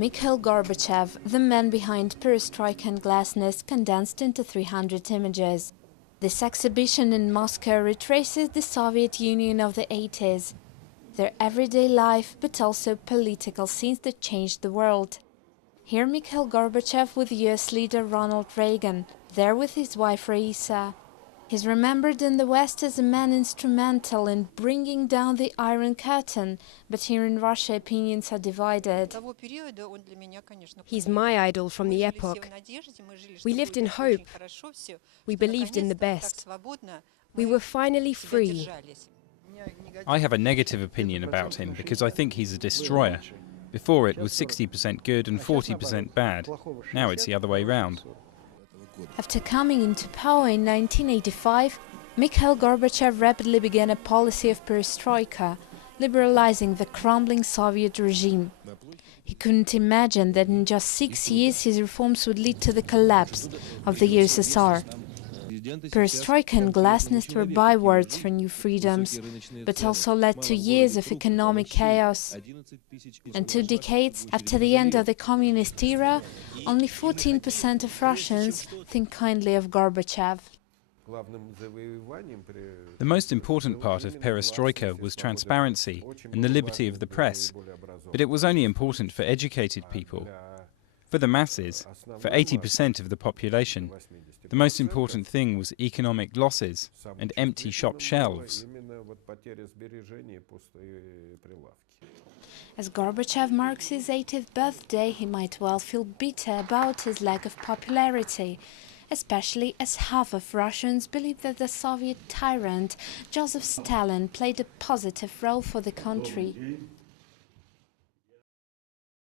Mikhail Gorbachev, the man behind Perestroika and Glasnost, condensed into 300 images. This exhibition in Moscow retraces the Soviet Union of the 80s, their everyday life, but also political scenes that changed the world. Here Mikhail Gorbachev with US leader Ronald Reagan, there with his wife Raisa. He's remembered in the West as a man instrumental in bringing down the Iron Curtain, but here in Russia opinions are divided. He's my idol from the epoch. We lived in hope. We believed in the best. We were finally free. I have a negative opinion about him because I think he's a destroyer. Before it was 60% good and 40% bad. Now it's the other way round. After coming into power in 1985, Mikhail Gorbachev rapidly began a policy of perestroika, liberalizing the crumbling Soviet regime. He couldn't imagine that in just 6 years his reforms would lead to the collapse of the USSR. Perestroika and Glasnost were bywords for new freedoms, but also led to years of economic chaos. And 2 decades after the end of the communist era, only 14% of Russians think kindly of Gorbachev. The most important part of perestroika was transparency and the liberty of the press, but it was only important for educated people. For the masses, for 80% of the population, the most important thing was economic losses and empty shop shelves. As Gorbachev marks his 80th birthday, he might well feel bitter about his lack of popularity, especially as half of Russians believe that the Soviet tyrant Joseph Stalin played a positive role for the country.